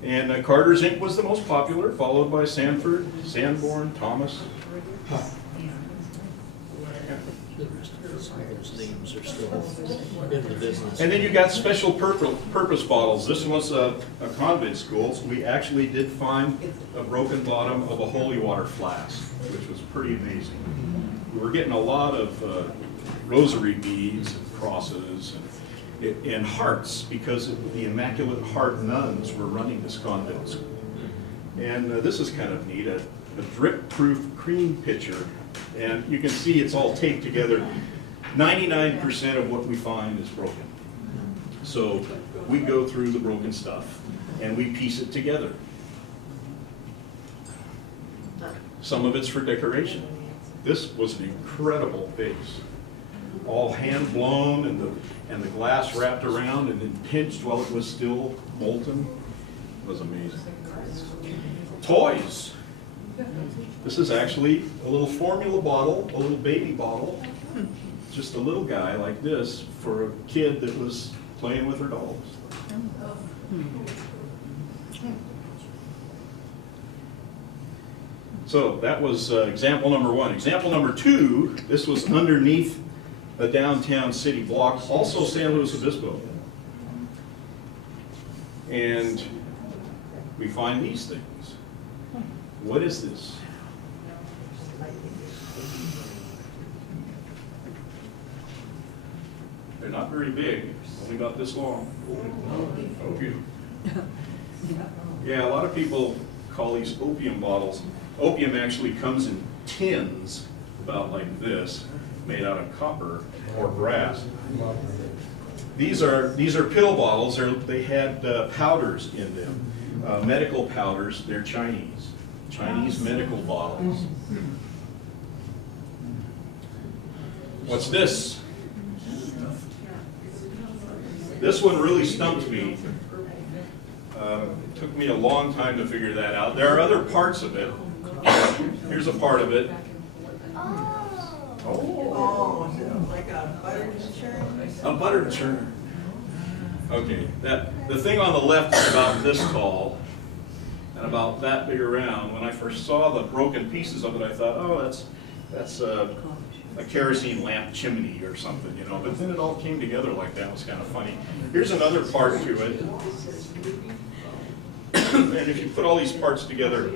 And Carter's ink was the most popular, followed by Sanford, Sanborn, Thomas. Those names are still in the business. And then you got special purpose bottles. This was a convent school, so we actually did find a broken bottom of a holy water flask, which was pretty amazing. We were getting a lot of rosary beads and crosses and hearts, because the Immaculate Heart nuns were running this convent school. And this is kind of neat, a drip-proof cream pitcher. And you can see it's all taped together. 99% of what we find is broken. So we go through the broken stuff and we piece it together. Some of it's for decoration. This was an incredible vase. All hand blown and the glass wrapped around and then pinched while it was still molten. was amazing. Toys. This is actually a little formula bottle, a little baby bottle, just a little guy like this for a kid that was playing with her dolls. So that was example number one. Example number two, this was underneath a downtown city block, also San Luis Obispo. And we find these things. What is this? They're not very big, only about this long. Opium. Yeah, a lot of people call these opium bottles. Opium actually comes in tins about like this, made out of copper or brass. These are pill bottles. They had powders in them, medical powders. They're Chinese medical bottles. What's this? This one really stumped me. It took me a long time to figure that out. There are other parts of it. Here's a part of it. Oh, like a buttered churn? A buttered churn. Okay, the thing on the left is about this tall and about that big around. When I first saw the broken pieces of it, I thought, oh, that's a kerosene lamp chimney or something, you know. But then it all came together like that. It was kind of funny. Here's another part to it. And if you put all these parts together,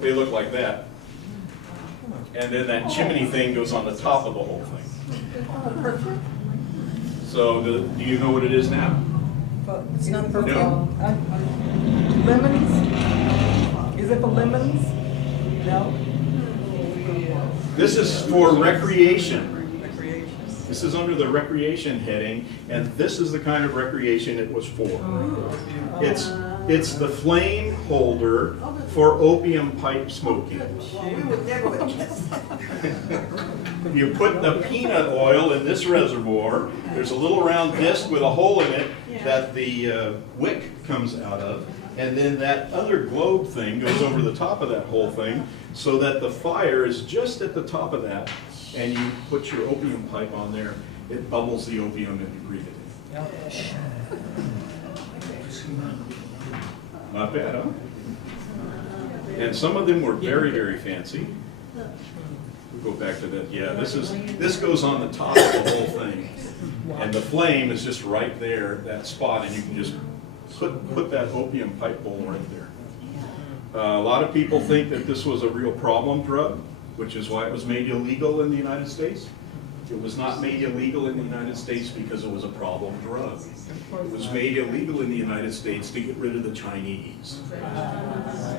they look like that. And then that chimney thing goes on the top of the whole thing. So do you know what it is now? But it's not perfume? No. Lemons? Is it for lemons? No? This is for recreation. This is under the recreation heading, and this is the kind of recreation it was for. It's the flame holder for opium pipe smoking. We would never would guess that. You put the peanut oil in this reservoir. There's a little round disc with a hole in it that the wick comes out of, and then that other globe thing goes over the top of that whole thing so that the fire is just at the top of that, and you put your opium pipe on there. It bubbles the opium and you breathe it in. Not bad, huh? And some of them were very, very fancy. We'll go back to that. Yeah, this goes on the top of the whole thing. And the flame is just right there, that spot, and you can just put that opium pipe bowl right there. A lot of people think that this was a real problem drug, which is why it was made illegal in the United States. It was not made illegal in the United States because it was a problem drug. It was made illegal in the United States to get rid of the Chinese.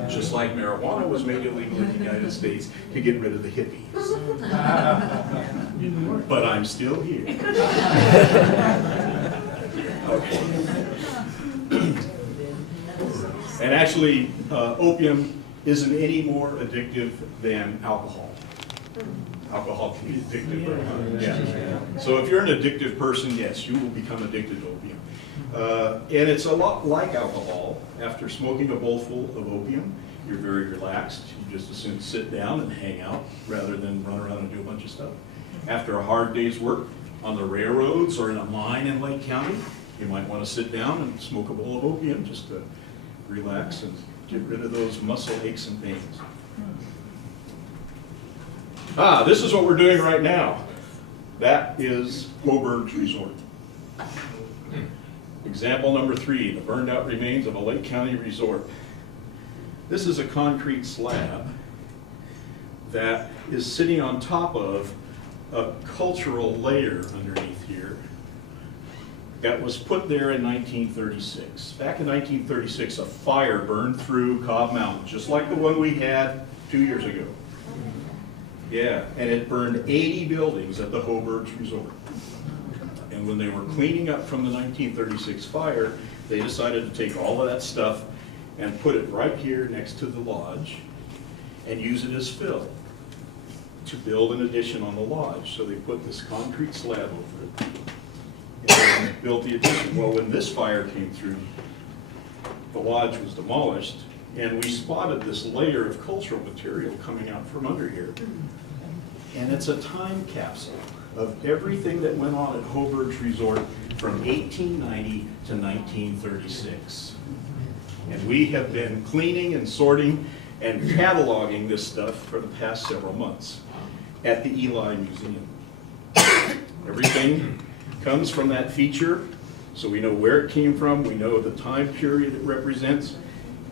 Just like marijuana was made illegal in the United States to get rid of the hippies. But I'm still here. Okay. And actually, opium isn't any more addictive than alcohol. Alcohol can be addictive. Yeah. So if you're an addictive person, yes, you will become addicted to opium. And it's a lot like alcohol. After smoking a bowl full of opium, you're very relaxed. You just as soon sit down and hang out rather than run around and do a bunch of stuff. After a hard day's work on the railroads or in a mine in Lake County, you might want to sit down and smoke a bowl of opium just to relax and get rid of those muscle aches and pains. This is what we're doing right now. That is Hoburg's Resort. Example number 3, the burned out remains of a Lake County resort. This is a concrete slab that is sitting on top of a cultural layer underneath here that was put there in 1936. Back in 1936, a fire burned through Cobb Mountain, just like the one we had 2 years ago. Yeah, and it burned 80 buildings at the Hoburg's Resort. And when they were cleaning up from the 1936 fire, they decided to take all of that stuff and put it right here next to the lodge and use it as fill to build an addition on the lodge. So they put this concrete slab over it and built the addition. Well, when this fire came through, the lodge was demolished, and we spotted this layer of cultural material coming out from under here. And it's a time capsule of everything that went on at Hoburg's Resort from 1890 to 1936. And we have been cleaning and sorting and cataloging this stuff for the past several months at the Eli Museum. Everything comes from that feature, so we know where it came from, we know the time period it represents.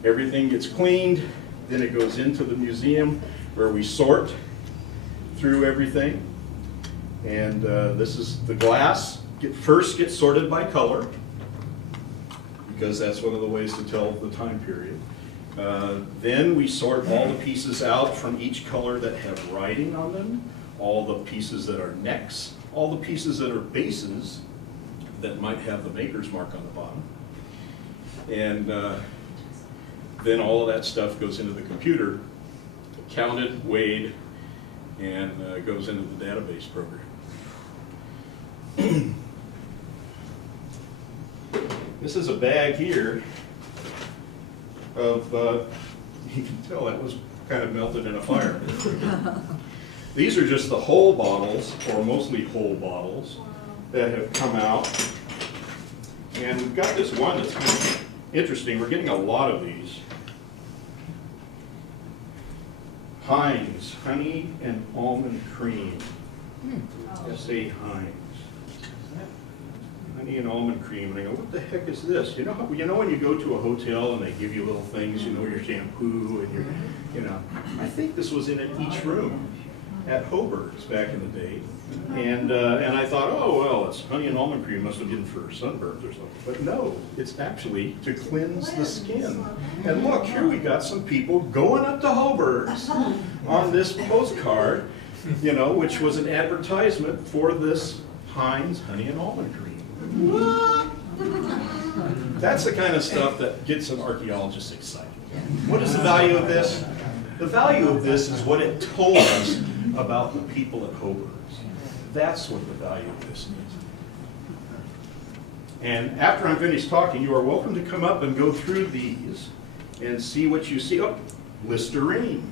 Everything gets cleaned, then it goes into the museum where we sort through everything. And this is the glass. First gets sorted by color, because that's one of the ways to tell the time period. Then we sort all the pieces out from each color that have writing on them, all the pieces that are necks, all the pieces that are bases that might have the maker's mark on the bottom. And then all of that stuff goes into the computer, counted, weighed, and goes into the database program. This is a bag here of, you can tell that was kind of melted in a fire. These are just the whole bottles, or mostly whole bottles, that have come out. And we've got this one that's kind of interesting. We're getting a lot of these. Hinged, honey and almond cream. S.A. Hinged. Honey and almond cream. And I go, what the heck is this? You know when you go to a hotel and they give you little things, you know, your shampoo and your, you know. I think this was in each room at Hoburg's back in the day. And I thought, oh, well, it's honey and almond cream, must have been for sunburns or something. But no, it's actually to cleanse the skin. And look, here we got some people going up to Hoburg's on this postcard, you know, which was an advertisement for this Heinz honey and almond cream. What? That's the kind of stuff that gets an archaeologist excited. What is the value of this? The value of this is what it told us about the people at Hoburg's. That's what the value of this is. And after I'm finished talking, you are welcome to come up and go through these and see what you see. Oh, Listerine.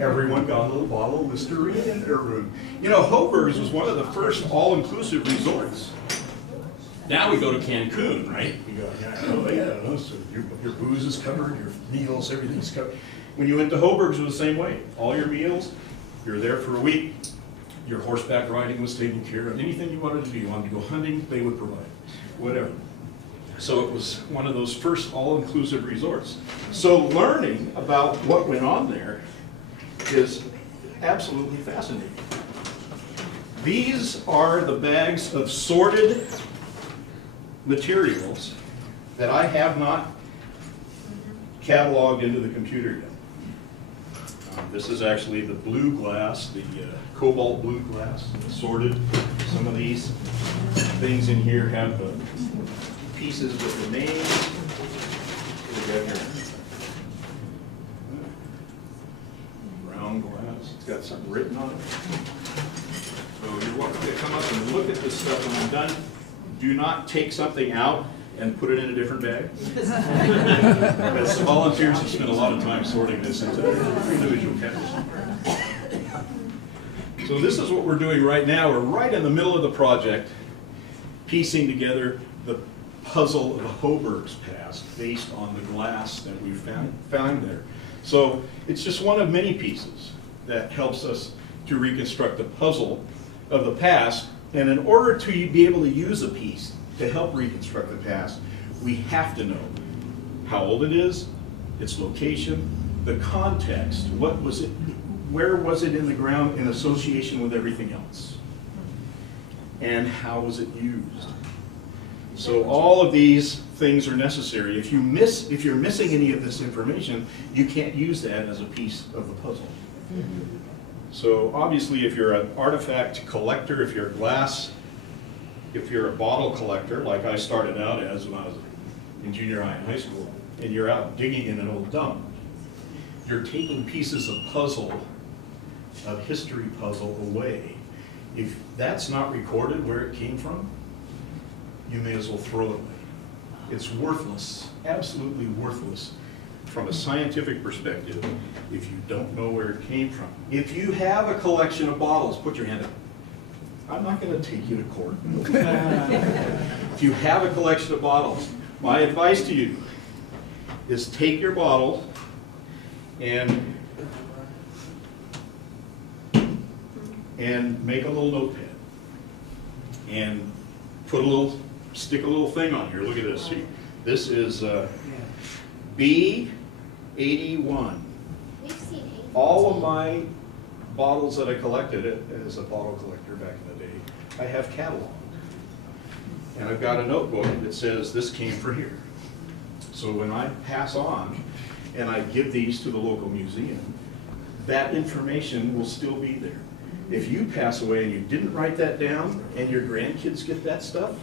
Everyone got a little bottle of Listerine in their room. You know, Hoburg's was one of the first all-inclusive resorts. Now we go to Cancun, right? We go, yeah, so your booze is covered, your meals, everything's covered. When you went to Hoburg's, it was the same way. All your meals, you're there for a week. Your horseback riding was taken care of. Anything you wanted to do, you wanted to go hunting, they would provide. Whatever. So it was one of those first all-inclusive resorts. So learning about what went on there is absolutely fascinating. These are the bags of sorted materials that I have not cataloged into the computer yet. This is actually the blue glass, the cobalt blue glass, sorted. Some of these things in here have the pieces with the names. We got here. Brown glass, it's got something written on it. So you're welcome to come up and look at this stuff when I'm done. Do not take something out and put it in a different bag. Because the volunteers have spent a lot of time sorting this into individual categories. So this is what we're doing right now. We're right in the middle of the project, piecing together the puzzle of Hoburg's past based on the glass that we found there. So it's just one of many pieces that helps us to reconstruct the puzzle of the past. And in order to be able to use a piece to help reconstruct the past, we have to know how old it is, its location, the context, what was it, where was it in the ground in association with everything else, and how was it used. So all of these things are necessary. If you're missing any of this information, you can't use that as a piece of the puzzle. So obviously, if you're an artifact collector, if you're a bottle collector, like I started out as when I was in junior high and high school, and you're out digging in an old dump, you're taking pieces of puzzle, of history puzzle away. If that's not recorded where it came from, you may as well throw it away. It's worthless, absolutely worthless from a scientific perspective if you don't know where it came from. If you have a collection of bottles, put your hand up. I'm not going to take you to court. If you have a collection of bottles, my advice to you is take your bottle and make a little notepad and stick a little thing on here. Look at this. See, this is B81. We've seen Hinged. All of my bottles that I collected as a bottle collector back in the day, I have cataloged. And I've got a notebook that says this came from here. So when I pass on and I give these to the local museum, that information will still be there. If you pass away and you didn't write that down and your grandkids get that stuff,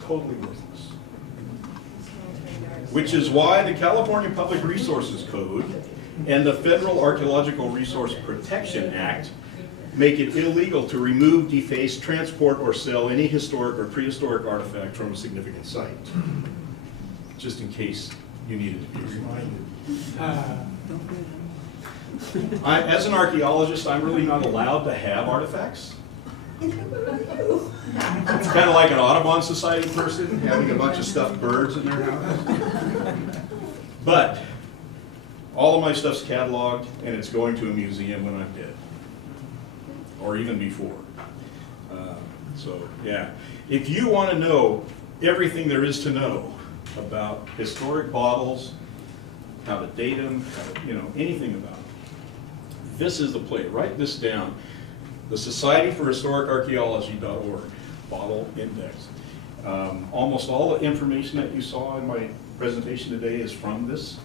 totally worthless. Which is why the California Public Resources Code and the Federal Archeological Resource Protection Act make it illegal to remove, deface, transport, or sell any historic or prehistoric artifact from a significant site. Just in case you needed to be reminded. As an archaeologist, I'm really not allowed to have artifacts. It's kind of like an Audubon Society person having a bunch of stuffed birds in their house. But all of my stuff's cataloged and it's going to a museum when I'm dead, or even before. So yeah, if you want to know everything there is to know about historic bottles, how to date them, anything about them, this is the place. Write this down. The Society for Historic Archaeology.org, bottle index. Almost all the information that you saw in my presentation today is from this,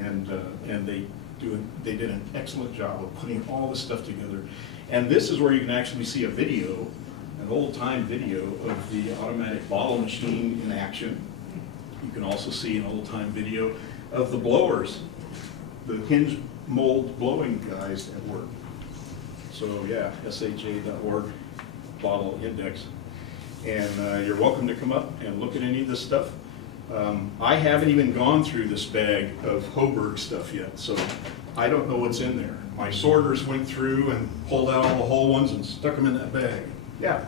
and they did an excellent job of putting all this stuff together. And this is where you can actually see a video, an old-time video of the automatic bottle machine in action. You can also see an old-time video of the blowers, the hinge mold blowing guys at work. So yeah, sha.org, bottle index. And you're welcome to come up and look at any of this stuff. I haven't even gone through this bag of Hoburg stuff yet, so I don't know what's in there. My sorters went through and pulled out all the whole ones and stuck them in that bag. Yeah.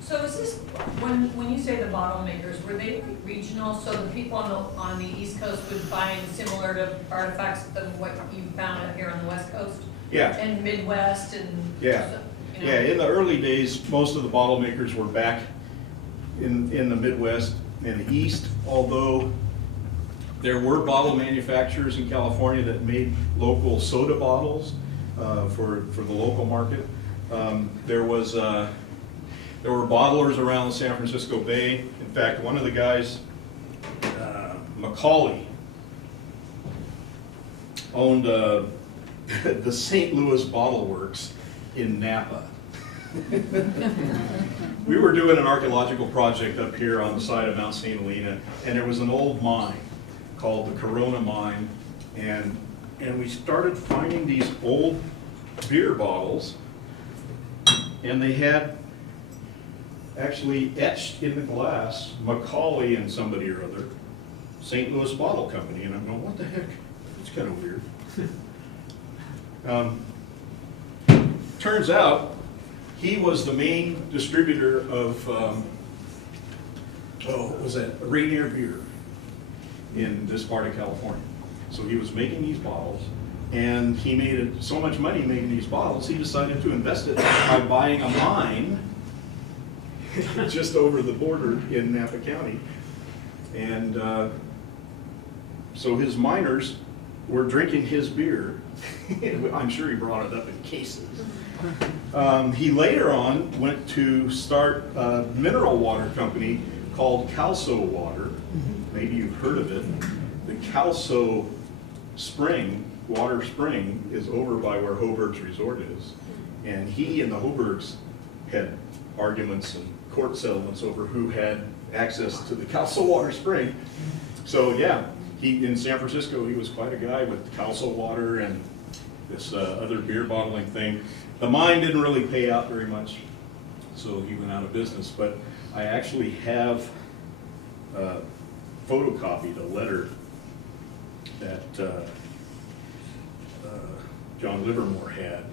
So is this, when you say the bottle makers, were they regional, so the people on the East Coast would find similar to artifacts than what you found out here on the West Coast? Yeah. And Midwest and? Yeah. Yeah, in the early days, most of the bottle makers were back in the Midwest and the East, although there were bottle manufacturers in California that made local soda bottles for the local market. There were bottlers around the San Francisco Bay. In fact, one of the guys, Macaulay, owned the St. Louis Bottle Works in Napa. We were doing an archaeological project up here on the side of Mount St. Helena, and there was an old mine called the Corona Mine, and we started finding these old beer bottles, and they had actually etched in the glass Macaulay and somebody or other, St. Louis Bottle Company, and I'm going, what the heck? It's kind of weird. Turns out he was the main distributor of, what was that? Rainier beer in this part of California. So he was making these bottles, and he made so much money making these bottles, he decided to invest it by buying a mine just over the border in Napa County. And so his miners were drinking his beer. I'm sure he brought it up in cases. He later on went to start a mineral water company called Calso Water. Maybe you've heard of it. The Calso water spring is over by where Hoburg's resort is. And he and the Hoburgs had arguments and court settlements over who had access to the Calso water spring. So yeah, in San Francisco, he was quite a guy with Calso water and this other beer bottling thing. The mine didn't really pay out very much, so he went out of business. But I actually have photocopied a letter that John Livermore had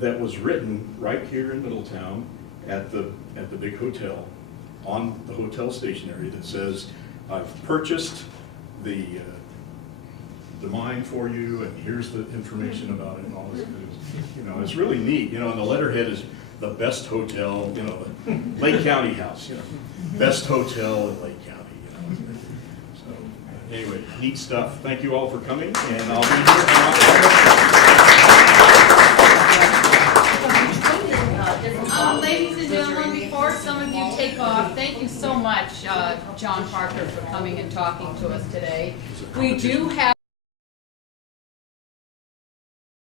that was written right here in Middletown at the big hotel, on the hotel stationery, that says, I've purchased the mine for you, and here's the information about it and all this. You know, it's really neat, you know, and the letterhead is the best hotel, you know, the Lake County house, you know, best hotel in Lake County, you know. So, anyway, neat stuff. Thank you all for coming, and I'll be Ladies and gentlemen, before some of you take off, thank you so much, John Parker, for coming and talking to us today. We do have